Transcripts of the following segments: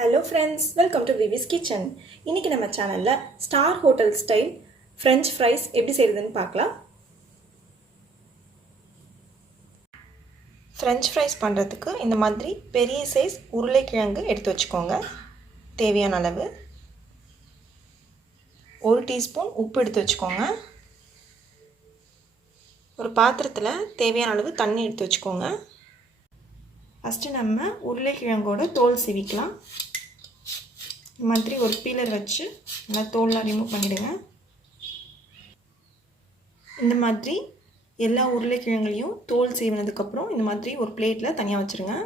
Hello friends, welcome to Vivi's Kitchen. இன்னைக்கு நம்ம சேனல்ல star hotel style French fries எப்படி செய்யறதுன்னு பார்க்கலாம். French fries பண்றதுக்கு இந்த மாதிரி பெரிய சைஸ் உருளைக்கிழங்கு எடுத்து வச்சுக்கோங்க. தேவையான அளவு 1 டீஸ்பூன் உப்பு எடுத்து வச்சுக்கோங்க. ஒரு பாத்திரத்துல தேவையான அளவு தண்ணி எடுத்து வச்சுக்கோங்க. ஃபர்ஸ்ட் நம்ம உருளைக்கிழங்கோட தோல் சீவிக்கலாம். இந்த மாதிரி ஒரு பீலர் வச்சு நல்லா தோல்லாம் ரிமூவ் பண்ணிடுங்க. இந்த மாதிரி எல்லா உருளைக்கிழங்குலையும் தோல் சீவினதுக்கப்புறம் இந்த மாதிரி ஒரு பிளேட்டில் தனியாக வச்சுருங்க.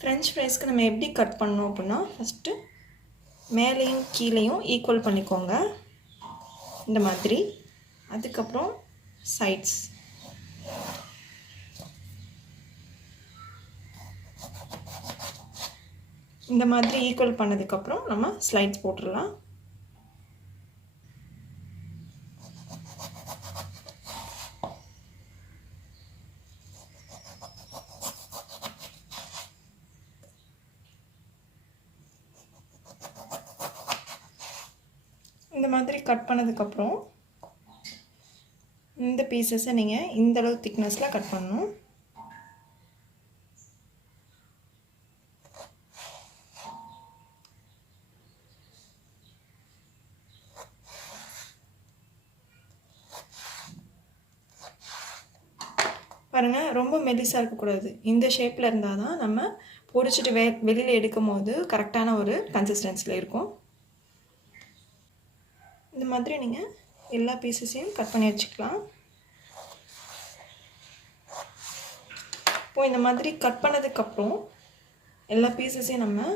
ஃப்ரெஞ்ச் ஃப்ரைஸ்க்கு நம்ம எப்படி கட் பண்ணோம் அப்படின்னா ஃபஸ்ட்டு மேலேயும் கீழேயும் ஈக்குவல் பண்ணிக்கோங்க இந்த மாதிரி. அதுக்கப்புறம் சைட்ஸ் இந்த மாதிரி ஈக்குவல் பண்ணதுக்கப்புறம் நம்ம ஸ்லைட்ஸ் போட்டுடலாம். இந்த மாதிரி கட் பண்ணதுக்கப்புறம் இந்த பீசஸை நீங்கள் இந்த அளவு திக்னஸில் கட் பண்ணணும். பாருங்கள், ரொம்ப மெலிசாக இருக்கக்கூடாது. இந்த ஷேப்பில் இருந்தால் தான் நம்ம பொரிச்சிட்டு வெளியில் எடுக்கும் போது கரெக்டான ஒரு கன்சிஸ்டன்சியில் இருக்கும். இந்த மாதிரி நீங்கள் எல்லா பீசஸையும் கட் பண்ணி வச்சுக்கலாம். இப்போது இந்த மாதிரி கட் பண்ணதுக்கப்புறம் எல்லா பீசஸையும் நம்ம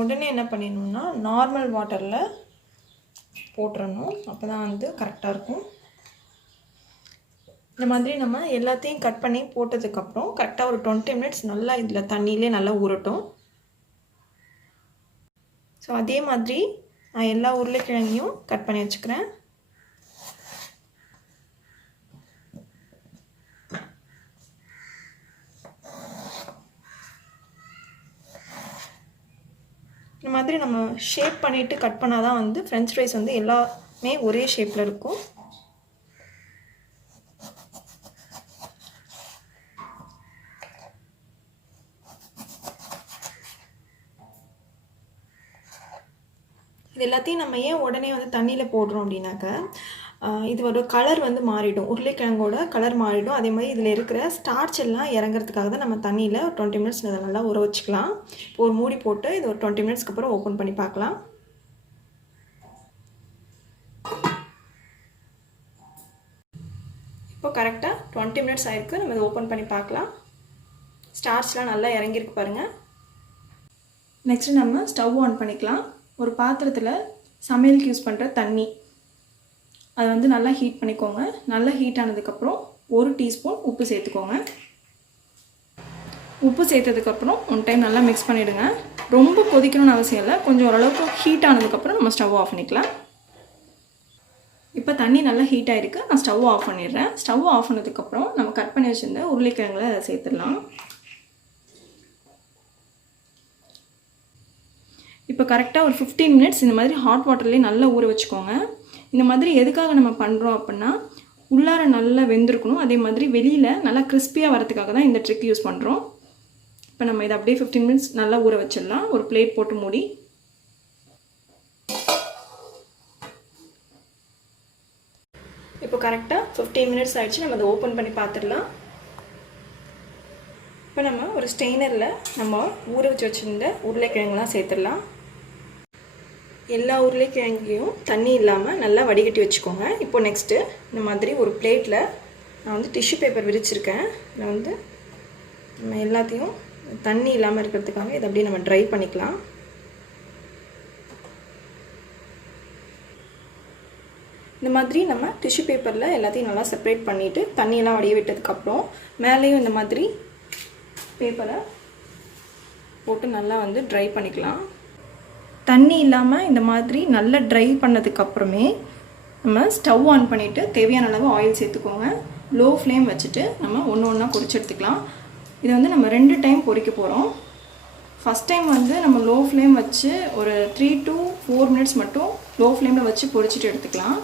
உடனே என்ன பண்ணிடணும்னா நார்மல் வாட்டரில் போட்டுறணும். அப்போ தான் வந்து கரெக்டாக இருக்கும். இந்த மாதிரி நம்ம எல்லாத்தையும் கட் பண்ணி போட்டதுக்கப்புறம் கரெக்டாக ஒரு 20 மினிட்ஸ் நல்லா இதில் தண்ணியிலே நல்லா ஊறட்டும். ஸோ அதே மாதிரி நான் எல்லா உருளைக்கிழங்கையும் கட் பண்ணி வச்சுக்கிறேன். இந்த மாதிரி நம்ம ஷேப் பண்ணிவிட்டு கட் பண்ணால் தான் வந்து ஃப்ரெஞ்ச் ஃப்ரைஸ் வந்து எல்லாமே ஒரே ஷேப்பில் இருக்கும். இது எல்லாத்தையும் நம்ம ஏன் உடனே வந்து தண்ணியில் போடுறோம் அப்படின்னாக்க இது ஒரு கலர் வந்து மாறிடும், உருளைக்கிழங்கோட கலர் மாறிடும். அதே மாதிரி இதில் இருக்கிற ஸ்டார்ச் எல்லாம் இறங்கிறதுக்காக தான் நம்ம தண்ணியில் ஒரு 20 மினிட்ஸ் இதை நல்லா ஊற வச்சுக்கலாம். இப்போ ஒரு மூடி போட்டு இது ஒரு 20 மினிட்ஸ்க்கு அப்புறம் ஓப்பன் பண்ணி பார்க்கலாம். இப்போ கரெக்டாக 20 மினிட்ஸ் ஆகிருக்கு. நம்ம இதை ஓப்பன் பண்ணி பார்க்கலாம். ஸ்டார்ச்லாம் நல்லா இறங்கியிருக்கு பாருங்கள். நெக்ஸ்ட்டு நம்ம ஸ்டவ் ஆன் பண்ணிக்கலாம். ஒரு பாத்திரத்தில் சமையலுக்கு யூஸ் பண்ணுற தண்ணி அதை வந்து நல்லா ஹீட் பண்ணிக்கோங்க. நல்லா ஹீட் ஆனதுக்கப்புறம் 1 டீஸ்பூன் உப்பு சேர்த்துக்கோங்க. உப்பு சேர்த்ததுக்கப்புறம் 1 டைம் நல்லா மிக்ஸ் பண்ணிவிடுங்க. ரொம்ப கொதிக்கணும்னு அவசியம் இல்லை. கொஞ்சம் ஓரளவுக்கு ஹீட் ஆனதுக்கப்புறம் நம்ம ஸ்டவ் ஆஃப் பண்ணிக்கலாம். இப்போ தண்ணி நல்லா ஹீட் ஆகிருக்கு. நான் ஸ்டவ் ஆஃப் பண்ணிடுறேன். ஸ்டவ் ஆஃப் பண்ணதுக்கப்புறம் நம்ம கட் பண்ணி வச்சுருந்த உருளைக்கிழங்குல அதை சேர்த்துடலாம். இப்போ கரெக்டாக ஒரு 15 மினிட்ஸ் இந்த மாதிரி ஹாட் வாட்டர்லேயே நல்லா ஊற வச்சுக்கோங்க. இந்த மாதிரி எதுக்காக நம்ம பண்ணுறோம் அப்படின்னா உள்ளார நல்லா வெந்திருக்கணும். அதே மாதிரி வெளியில் நல்லா கிறிஸ்பியாக வரதுக்காக தான் இந்த ட்ரிக் யூஸ் பண்ணுறோம். இப்போ நம்ம இதை அப்படியே 15 மினிட்ஸ் நல்லா ஊற வச்சிடலாம். ஒரு பிளேட் போட்டு மூடி. இப்போ கரெக்டாக 15 மினிட்ஸ் ஆகிடுச்சு. நம்ம அதை ஓப்பன் பண்ணி பார்த்துடலாம். இப்போ நம்ம ஒரு ஸ்டெய்னரில் நம்ம ஊற வச்சு வச்சுருந்த உருளைக்கிழங்குலாம் சேர்த்துடலாம். எல்லா உருளைக்கிழங்கையும் தண்ணி இல்லாமல் நல்லா வடிகட்டி வச்சுக்கோங்க. இப்போ நெக்ஸ்ட்டு இந்த மாதிரி ஒரு பிளேட்டில் நான் வந்து டிஷ்யூ பேப்பர் விரிச்சிருக்கேன். இதில் வந்து நம்ம எல்லாத்தையும் தண்ணி இல்லாமல் இருக்கிறதுக்காக இதை அப்படியே நம்ம ட்ரை பண்ணிக்கலாம். இந்த மாதிரி நம்ம டிஷ்யூ பேப்பரில் எல்லாத்தையும் நல்லா செப்பரேட் பண்ணிவிட்டு தண்ணியெல்லாம் வடிய விட்டதுக்கப்புறம் மேலேயும் இந்த மாதிரி பேப்பரை போட்டு நல்லா வந்து ட்ரை பண்ணிக்கலாம். தண்ணி இல்லாமல் இந்த மாதிரி நல்லா ட்ரை பண்ணதுக்கப்புறமே நம்ம ஸ்டவ் ஆன் பண்ணிவிட்டு தேவையான அளவு ஆயில் சேர்த்துக்கோங்க. லோ ஃப்ளேம் வச்சுட்டு நம்ம ஒன்று ஒன்றா பொரிச்சு எடுத்துக்கலாம். இதை வந்து நம்ம 2 டைம் பொரிக்க போகிறோம். ஃபஸ்ட் டைம் வந்து நம்ம லோ ஃப்ளேம் வச்சு ஒரு 3 to 4 மினிட்ஸ் மட்டும் லோ ஃப்ளேமில் வச்சு பொரிச்சிட்டு எடுத்துக்கலாம்.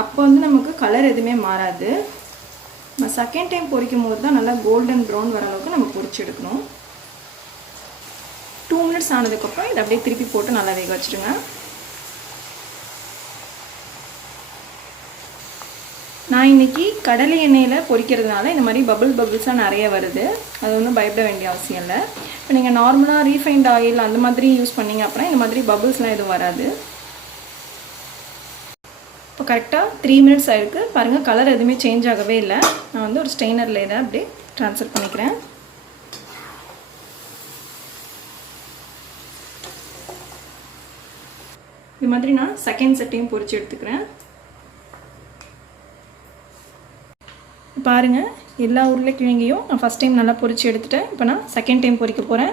அப்போ வந்து நமக்கு கலர் எதுவுமே மாறாது. நம்ம செகண்ட் டைம் பொரிக்கும் போது தான் நல்லா கோல்டன் ப்ரௌன் வர அளவுக்கு நம்ம பொரிச்சு எடுக்கணும். 2 மினிட்ஸ் ஆனதுக்கப்புறம் இதை அப்படியே திருப்பி போட்டு நல்லா வேக வச்சுடுங்க. நான் இன்றைக்கி கடலை எண்ணெயில் பொரிக்கிறதுனால இந்த மாதிரி பபிள்ஸாக நிறைய வருது. அது ஒன்றும் பயப்பட வேண்டிய அவசியம் இல்லை. இப்போ நீங்கள் நார்மலாக ரீஃபைண்ட் ஆயில் அந்த மாதிரி யூஸ் பண்ணிங்க அப்படின்னா இந்த மாதிரி பபிள்ஸ்லாம் எதுவும் வராது. இப்போ கரெக்டாக 3 மினிட்ஸ் ஆகிருக்கு பாருங்கள். கலர் எதுவுமே சேஞ்ச் ஆகவே இல்லை. நான் வந்து ஒரு ஸ்டெய்னரில் இதை அப்படியே ட்ரான்ஸ்ஃபர் பண்ணிக்கிறேன். இது மாதிரி நான் செகண்ட் செட்டையும் பொரிச்சு எடுத்துக்கிறேன். பாருங்கள், எல்லா உருளைக்கிழங்கையும் நான் ஃபஸ்ட் டைம் நல்லா பொரிச்சு எடுத்துட்டேன். இப்போ நான் செகண்ட் டைம் பொரிக்க போகிறேன்.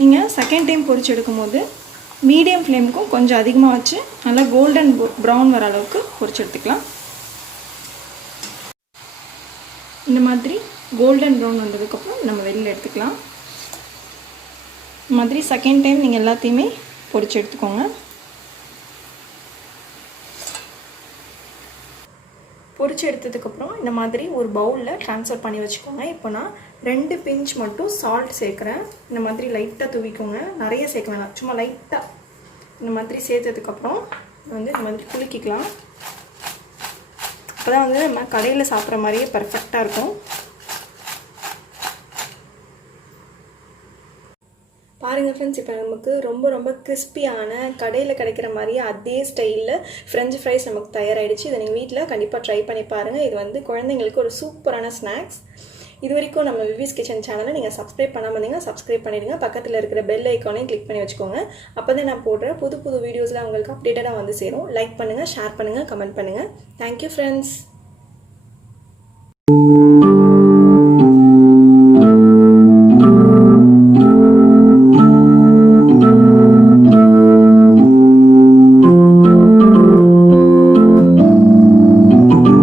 நீங்கள் செகண்ட் டைம் பொரிச்சு எடுக்கும்போது மீடியம் ஃப்ளேமுக்கும் கொஞ்சம் அதிகமாக வச்சு நல்லா கோல்டன் ப்ரௌன் வர அளவுக்கு பொரிச்சு எடுத்துக்கலாம். இந்த மாதிரி கோல்டன் ப்ரௌன் வந்ததுக்கப்புறம் நம்ம வெளியில் எடுத்துக்கலாம். இந்த மாதிரி செகண்ட் டைம் நீங்கள் எல்லாத்தையுமே பொரிச்சு எடுத்துக்கோங்க. பொரிச்சு எடுத்ததுக்கப்புறம் இந்த மாதிரி ஒரு பவுலில் ட்ரான்ஸ்ஃபர் பண்ணி வச்சுக்கோங்க. இப்போ நான் 2 பிஞ்ச் மட்டும் சால்ட் சேர்க்குறேன். இந்த மாதிரி லைட்டாக தூவிக்கோங்க, நிறைய சேர்க்க வேணாம், சும்மா லைட்டாக. இந்த மாதிரி சேர்த்ததுக்கப்புறம் வந்து இந்த மாதிரி குலுக்கிக்கலாம். அப்போ தான் வந்து நம்ம கடையில் சாப்பிட்ற மாதிரியே பர்ஃபெக்டாக இருக்கும். பாருங்கள் ஃப்ரெண்ட்ஸ், இப்போ நமக்கு ரொம்ப கிறிஸ்பியான கடையில் கிடைக்கிற மாதிரியே அதே ஸ்டைலில் ஃப்ரெஞ்ச் ஃப்ரைஸ் நமக்கு தயாராகிடுச்சு. இதை நீங்கள் வீட்டில் கண்டிப்பாக ட்ரை பண்ணி பாருங்கள். இது வந்து குழந்தைங்களுக்கு ஒரு சூப்பரான ஸ்நாக்ஸ். இது வரைக்கும் நம்ம விவிஸ் கிச்சன் சேனலை நீங்கள் சப்ஸ்கிரைப் பண்ணாமல் இருந்தீங்கன்னா சப்ஸ்கிரைப் பண்ணிடுங்க. பக்கத்தில் இருக்கிற பெல் ஐக்கானையும் கிளிக் பண்ணி வச்சுக்கோங்க. அப்போ தான் நான் போடுற புது வீடியோஸில் உங்களுக்கு அப்டேட்டடாக வந்து சேரும். லைக் பண்ணுங்கள், ஷேர் பண்ணுங்கள், கமெண்ட் பண்ணுங்கள். Thank you friends.